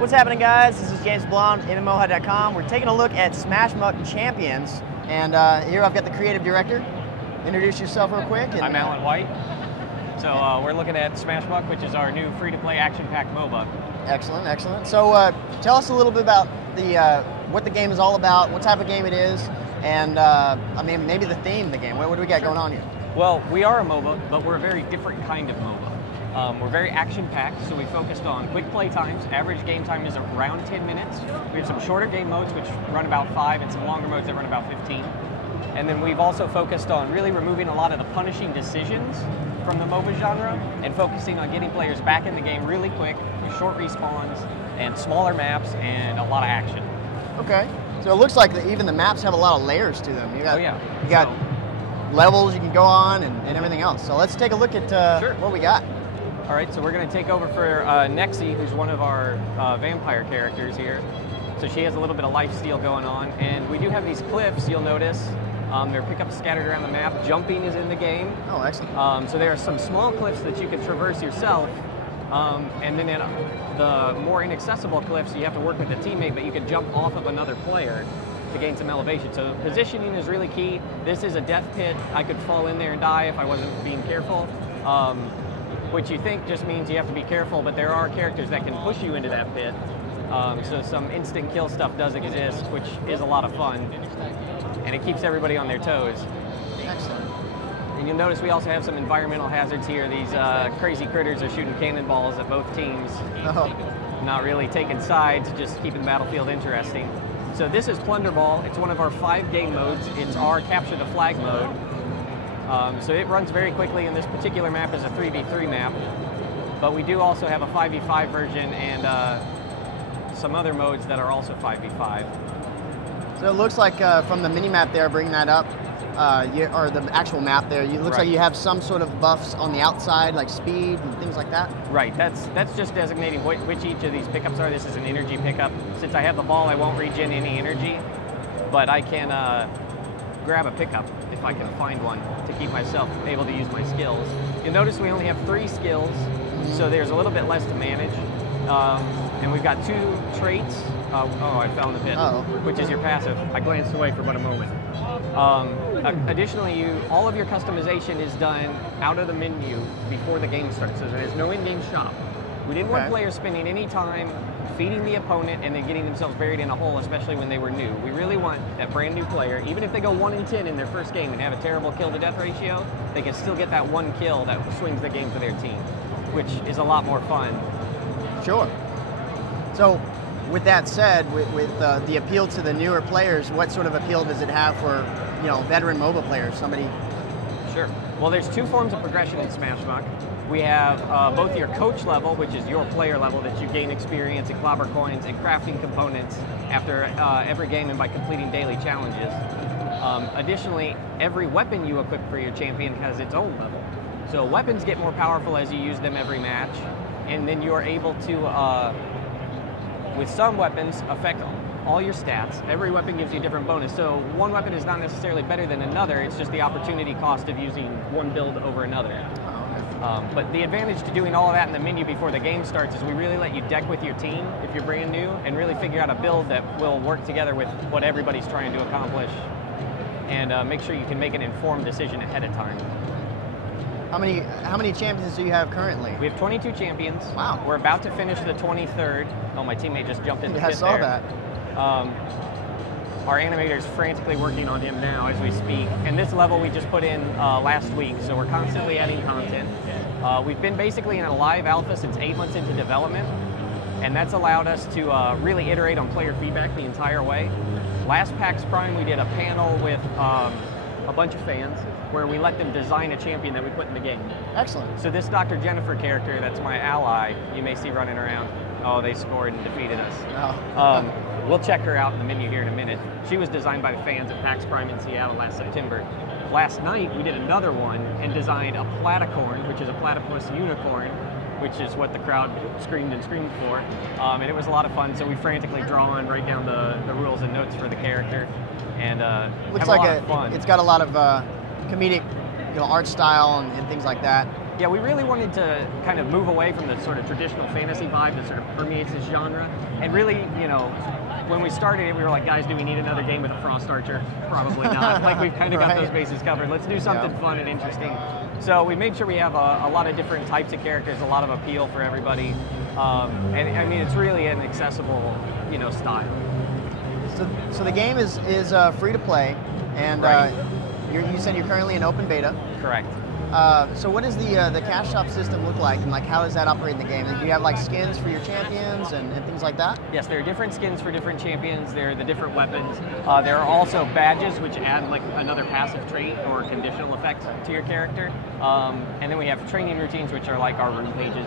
What's happening, guys? This is James Blum, MMOHut.com. We're taking a look at SmashMuck Champions, and here I've got the creative director. Introduce yourself real quick. I'm Alan White. So we're looking at SmashMuck, which is our new free-to-play action-packed MOBA. Excellent, excellent. So tell us a little bit about what the game is all about, what type of game it is, and I mean maybe the theme of the game. What do we got going on here? Well, we are a MOBA, but we're a very different kind of MOBA. We're very action-packed, so we focused on quick play times. Average game time is around 10 minutes. We have some shorter game modes, which run about 5, and some longer modes that run about 15. And then we've also focused on really removing a lot of the punishing decisions from the MOBA genre and focusing on getting players back in the game really quick with short respawns and smaller maps and a lot of action. Okay. So it looks like even the maps have a lot of layers to them. You got, You got levels you can go on and everything else. So let's take a look at what we got. All right, so we're going to take over for Nexi, who's one of our vampire characters here. So she has a little bit of lifesteal going on, and we do have these cliffs, you'll notice. There are pickups scattered around the map. Jumping is in the game. Oh, excellent. So there are some small cliffs that you can traverse yourself, and then in the more inaccessible cliffs, you have to work with a teammate, but you can jump off of another player to gain some elevation. So positioning is really key. This is a death pit. I could fall in there and die if I wasn't being careful. Which you think just means you have to be careful, but there are characters that can push you into that pit. So some instant kill stuff does exist, which is a lot of fun. And it keeps everybody on their toes. Excellent. And you'll notice we also have some environmental hazards here. These crazy critters are shooting cannonballs at both teams. Oh. Not really taking sides, just keeping the battlefield interesting. So this is Plunder Ball. It's one of our 5 game modes. It's our Capture the Flag mode. So it runs very quickly, and this particular map is a 3v3 map. But we do also have a 5v5 version and some other modes that are also 5v5. So it looks like from the mini-map there, bringing that up, or the actual map there, it looks like you have some sort of buffs on the outside, like speed and things like that? Right, that's just designating which each of these pickups are. This is an energy pickup. Since I have the ball, I won't regen any energy, but I can grab a pickup if I can find one to keep myself able to use my skills. You'll notice we only have 3 skills, so there's a little bit less to manage. And we've got 2 traits. I fell in the pit, which is your passive. I glanced away for but a moment. Additionally, all of your customization is done out of the menu before the game starts, so there's no in-game shop. We didn't want players spending any time feeding the opponent and then getting themselves buried in a hole, especially when they were new. We really want that brand new player, even if they go 1 in 10 in their first game and have a terrible kill to death ratio, they can still get that 1 kill that swings the game for their team, which is a lot more fun. Sure. So, with that said, with the appeal to the newer players, what sort of appeal does it have for, veteran MOBA players? Somebody. Sure. Well, there's 2 forms of progression in SmashMuck. We have both your coach level, which is your player level that you gain experience and clobber coins and crafting components after every game and by completing daily challenges. Additionally, every weapon you equip for your champion has its own level. So weapons get more powerful as you use them every match, and then you're able to, with some weapons, affect all your stats. Every weapon gives you a different bonus. So one weapon is not necessarily better than another, it's just the opportunity cost of using one build over another. But the advantage to doing all of that in the menu before the game starts is we really let you deck with your team if you're brand new and really figure out a build that will work together with what everybody's trying to accomplish and make sure you can make an informed decision ahead of time. How many champions do you have currently? We have 22 champions. Wow. We're about to finish the 23rd. Oh, my teammate just jumped in the pit there. I saw that. Our animator's frantically working on him now as we speak. And this level we just put in last week, so we're constantly adding content. We've been basically in a live alpha since 8 months into development, and that's allowed us to really iterate on player feedback the entire way. Last PAX Prime we did a panel with a bunch of fans where we let them design a champion that we put in the game. Excellent. So this Dr. Jennifer character, that's my ally, you may see running around. Oh, they scored and defeated us. Oh. We'll check her out in the menu here in a minute. She was designed by the fans at PAX Prime in Seattle last September. Last night, we did another one and designed a platicorn, which is a platypus unicorn, which is what the crowd screamed and screamed for. And it was a lot of fun, so we frantically draw and write down the rules and notes for the character. And looks have like a lot of fun. It's got a lot of comedic art style and things like that. Yeah, we really wanted to kind of move away from the sort of traditional fantasy vibe that sort of permeates this genre. And really, you know, when we started it, we were like, guys, do we need another game with a Frost Archer? Probably not. Like, we've kind of got those bases covered. Let's do something fun and interesting. So we made sure we have a lot of different types of characters, a lot of appeal for everybody. And I mean, it's really an accessible, you know, style. So the game is free to play, and you said you're currently in open beta. Correct. So what does the cash shop system look like, and like how does that operate in the game? Do you have like skins for your champions and things like that? Yes, there are different skins for different champions. There are the different weapons. There are also badges which add like another passive trait or conditional effect to your character. And then we have training routines, which are like our room pages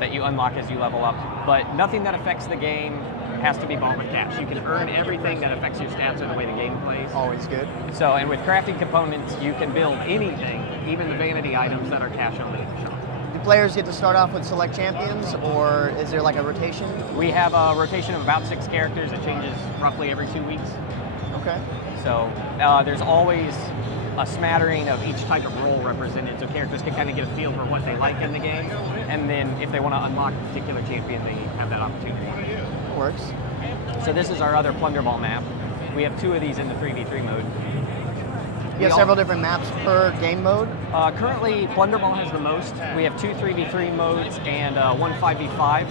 that you unlock as you level up. But nothing that affects the game has to be bought with cash. You can earn everything that affects your stats or the way the game plays. Always good. So, and with crafting components, you can build anything, even the vanity items that are cash only in the shop. Do players get to start off with select champions, or is there like a rotation? We have a rotation of about 6 characters. It changes roughly every 2 weeks. Okay. So there's always a smattering of each type of role represented, so characters can kind of get a feel for what they like in the game, and then if they want to unlock a particular champion, they have that opportunity. Works. So this is our other Plunderball map. We have 2 of these in the 3v3 mode. You have several different maps per game mode? Currently, Plunderball has the most. We have 2 3v3 modes and 1 5v5.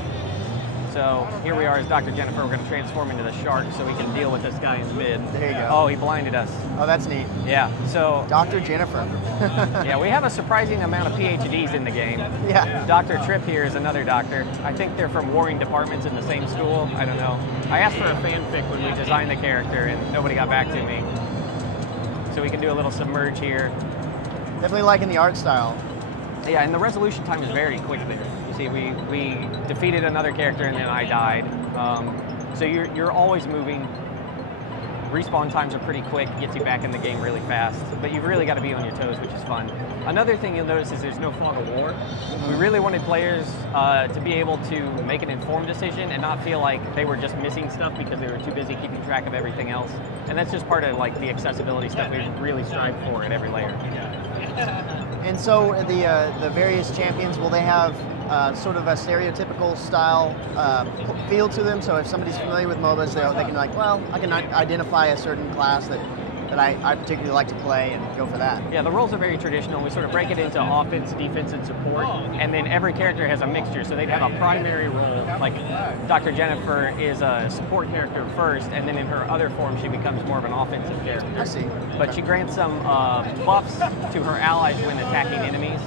So here we are as Dr. Jennifer. We're going to transform into the shark so we can deal with this guy in mid. There you go. Oh, he blinded us. Oh, that's neat. Yeah, so... Dr. Jennifer. Yeah, we have a surprising amount of PhDs in the game. Yeah. Dr. Tripp here is another doctor. I think they're from warring departments in the same school. I don't know. I asked for a fanfic when we designed the character and nobody got back to me. So we can do a little submerge here. Definitely liking the art style. Yeah, and the resolution time is very quick there. You see, we defeated another character and then I died. So you're always moving. Respawn times are pretty quick, gets you back in the game really fast, but you've really got to be on your toes, which is fun. Another thing you'll notice is there's no fog of war. We really wanted players to be able to make an informed decision and not feel like they were just missing stuff because they were too busy keeping track of everything else. And that's just part of like the accessibility stuff we really strive for at every layer. And so the various champions, will they have sort of a stereotypical style feel to them? So if somebody's familiar with MOBAs, they can like, well, I can identify a certain class that I particularly like to play and go for that. Yeah, the roles are very traditional. We sort of break it into offense, defense, and support, and then every character has a mixture. So they'd have a primary role, like Dr. Jennifer is a support character first, and then in her other form she becomes more of an offensive character. I see. But she grants some buffs to her allies when attacking enemies,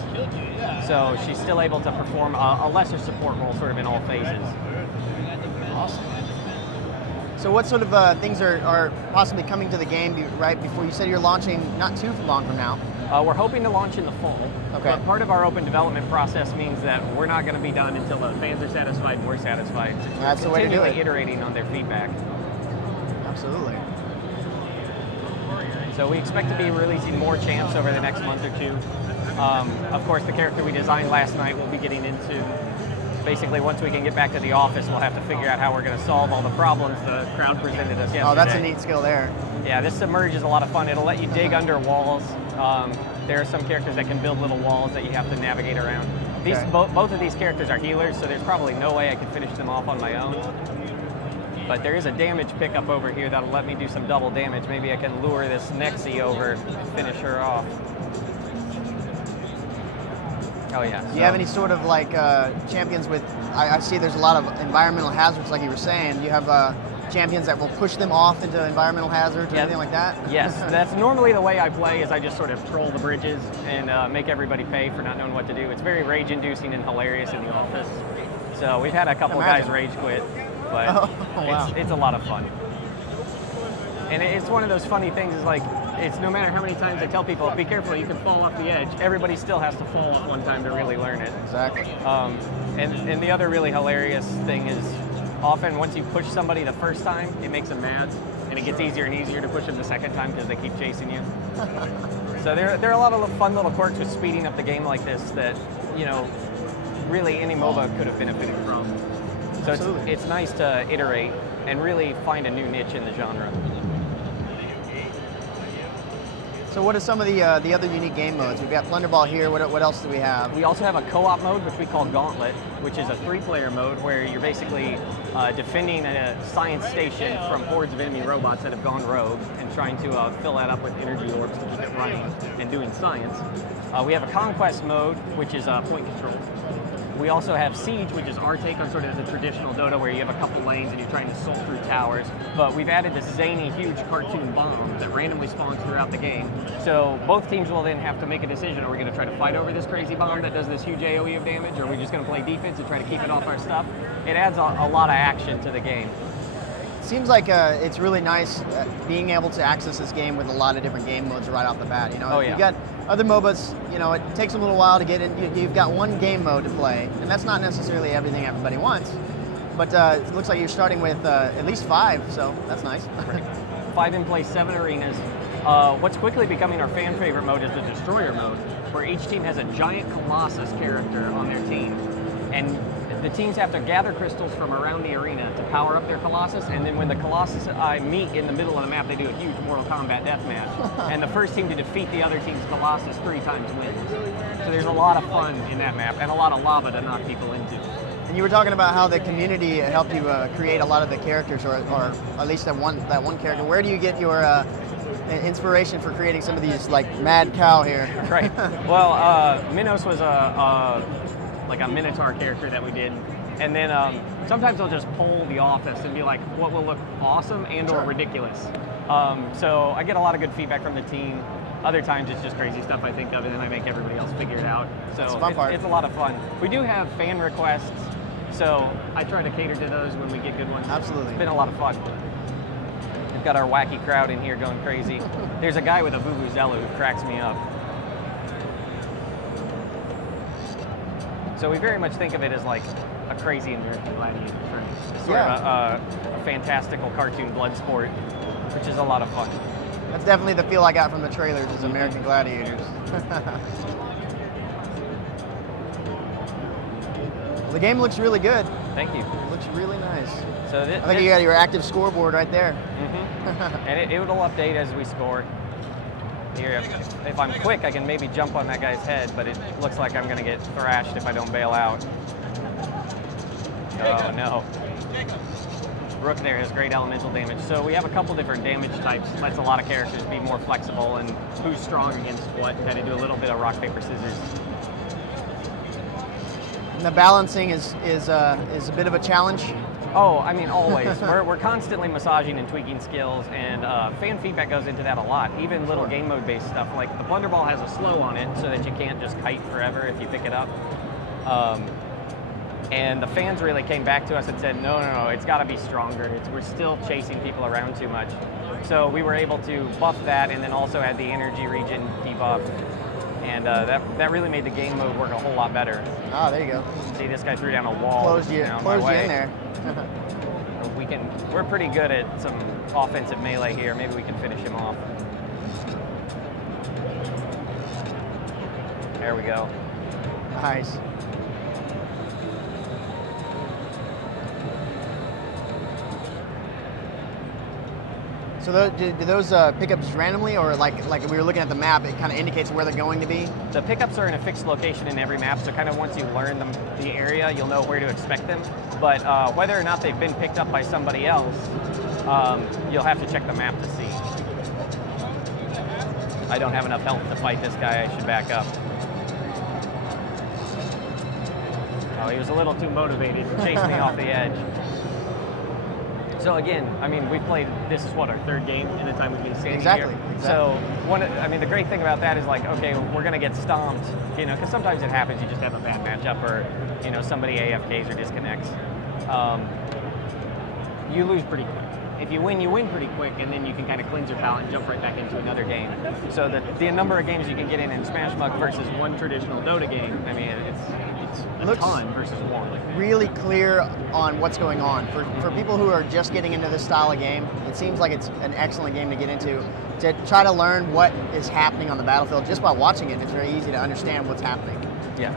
so she's still able to perform a lesser support role sort of in all phases. Awesome. So what sort of things are possibly coming to the game right before? You said you're launching not too long from now. We're hoping to launch in the fall. Okay. But part of our open development process means that we're not going to be done until the fans are satisfied and we're satisfied. That's the way to do it. Continually iterating on their feedback. Absolutely. So we expect to be releasing more champs over the next month or 2. Of course, the character we designed last night we'll be getting into. Basically, once we can get back to the office, we'll have to figure out how we're going to solve all the problems the crowd presented us yesterday. Oh, that's a neat skill there. Yeah, this submerge is a lot of fun. It'll let you dig under walls. There are some characters that can build little walls that you have to navigate around. These both of these characters are healers, so there's probably no way I can finish them off on my own. But there is a damage pickup over here that'll let me do some double damage. Maybe I can lure this Nexie over and finish her off. Oh yeah. Do you have any sort of like champions with, I see there's a lot of environmental hazards like you were saying. Do you have champions that will push them off into environmental hazards or anything like that? Yes, that's normally the way I play is I just sort of troll the bridges and make everybody pay for not knowing what to do. It's very rage-inducing and hilarious in the office. So we've had a couple guys rage quit, but it's a lot of fun. And it's one of those funny things is like, it's no matter how many times I tell people, be careful, you can fall off the edge. Everybody still has to fall off one time to really learn it. Exactly. And the other really hilarious thing is often once you push somebody the first time, it makes them mad. And it gets easier and easier to push them the second time because they keep chasing you. So there are a lot of fun little quirks with speeding up the game like this that, you know, really any MOBA could have benefited from. So it's nice to iterate and really find a new niche in the genre. So what are some of the other unique game modes? We've got Plunderball here. What else do we have? We also have a co-op mode, which we call Gauntlet, which is a 3-player mode where you're basically defending a science station from hordes of enemy robots that have gone rogue and trying to fill that up with energy orbs to keep it running and doing science. We have a Conquest mode, which is point control. We also have Siege, which is our take on sort of the traditional Dota, where you have a couple lanes and you're trying to assault through towers. But we've added this zany, huge cartoon bomb that randomly spawns throughout the game. So both teams will then have to make a decision. Are we going to try to fight over this crazy bomb that does this huge AoE of damage, or are we just going to play defense and try to keep it off our stuff? It adds a lot of action to the game. Seems like it's really nice being able to access this game with a lot of different game modes right off the bat. You know, oh, yeah. You got other MOBAs. You know, it takes a little while to get in. You've got one game mode to play, and that's not necessarily everything everybody wants. But it looks like you're starting with at least 5, so that's nice. 5 in play, 7 arenas. What's quickly becoming our fan favorite mode is the Destroyer mode, where each team has a giant Colossus character on their team, and the teams have to gather crystals from around the arena to power up their Colossus, and then when the Colossus meet in the middle of the map, they do a huge Mortal Kombat deathmatch. And the first team to defeat the other team's Colossus 3 times wins. So there's a lot of fun in that map, and a lot of lava to knock people into. And you were talking about how the community helped you create a lot of the characters, or at least that one character. Where do you get your inspiration for creating some of these, like Mad Cow here? Right. Well, Minos was like a Minotaur character that we did. And then sometimes I'll just poll the office and be like, what will look awesome and or ridiculous? So I get a lot of good feedback from the team. Other times it's just crazy stuff I think of, and then I make everybody else figure it out. So it's a fun part. It's a lot of fun. We do have fan requests, so I try to cater to those when we get good ones. Absolutely. It's been a lot of fun. We've got our wacky crowd in here going crazy. There's a guy with a Vuvuzela who cracks me up. So we very much think of it as like a crazy American Gladiator tournament. Sort of a fantastical cartoon blood sport, which is a lot of fun. That's definitely the feel I got from the trailers, is American Gladiators. The game looks really good. Thank you. It looks really nice. So I think you got your active scoreboard right there. Mm-hmm. And it will update as we score. Here, if I'm quick, I can maybe jump on that guy's head, but it looks like I'm going to get thrashed if I don't bail out. Oh, no. Rook there has great elemental damage. So we have a couple different damage types. Lets a lot of characters be more flexible and who's strong against what. Kind of do a little bit of rock, paper, scissors. And the balancing is a bit of a challenge. Oh, I mean, always. We're constantly massaging and tweaking skills, and fan feedback goes into that a lot. Even little game mode based stuff, like the Plunderball has a slow on it so that you can't just kite forever if you pick it up. And the fans really came back to us and said, no, it's got to be stronger. We're still chasing people around too much. So we were able to buff that and then also add the energy region debuff. And that really made the game mode work a whole lot better. Ah, there you go. See, this guy threw down a wall. Closed you in there. We're pretty good at some offensive melee here. Maybe we can finish him off. There we go. Nice. So do those pick up just randomly, or like if we were looking at the map, it kind of indicates where they're going to be? The pickups are in a fixed location in every map, so kind of once you learn the area, you'll know where to expect them. But whether or not they've been picked up by somebody else, you'll have to check the map to see. I don't have enough health to fight this guy. I should back up. Oh, he was a little too motivated to chase me off the edge. So again, I mean, we've played, this is what, our 3rd game in the time we've been standing here? Exactly. So, I mean, the great thing about that is like, okay, we're going to get stomped, you know, because sometimes it happens, you just have a bad matchup or, you know, somebody AFKs or disconnects. You lose pretty quick. If you win pretty quick, and then you can kind of cleanse your palate and jump right back into another game. So the number of games you can get in SmashMuck versus one traditional Dota game, I mean, it's a ton versus one. Really clear on what's going on. For people who are just getting into this style of game, it seems like it's an excellent game to get into. To try to learn what is happening on the battlefield just by watching it, it's very easy to understand what's happening. Yeah,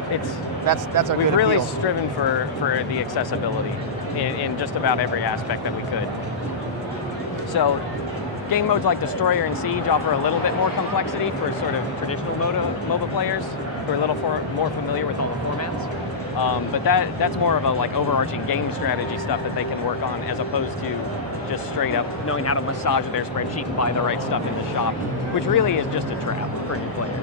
that's a good We've really appeal. striven for the accessibility in just about every aspect that we could. So game modes like Destroyer and Siege offer a little bit more complexity for sort of traditional MOBA players who are a little more familiar with all the formats. But that's more of a like overarching game strategy stuff that they can work on, as opposed to just straight up knowing how to massage their spreadsheet and buy the right stuff in the shop, which really is just a trap for new players.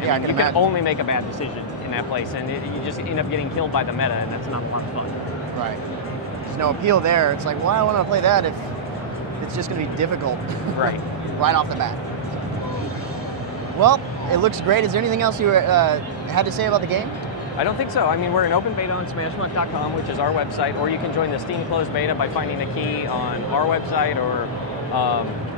Yeah, you can only make a bad decision in that place, and you just end up getting killed by the meta, and that's not much fun. Right. There's no appeal there. It's like, why I want to play that if it's just going to be difficult. Right. Right off the bat. Well, it looks great. Is there anything else you had to say about the game? I don't think so. I mean, we're in open beta on SmashMuck.com, which is our website, or you can join the Steam closed beta by finding the key on our website or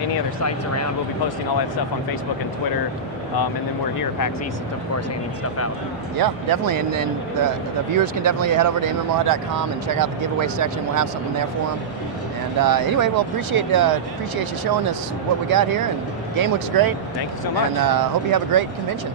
any other sites around. We'll be posting all that stuff on Facebook and Twitter, and then we're here at PAX East, of course, handing stuff out. Yeah, definitely, and the viewers can definitely head over to MMOHut.com and check out the giveaway section. We'll have something there for them. And anyway, well, appreciate you showing us what we got here, and the game looks great. Thank you so much. And hope you have a great convention.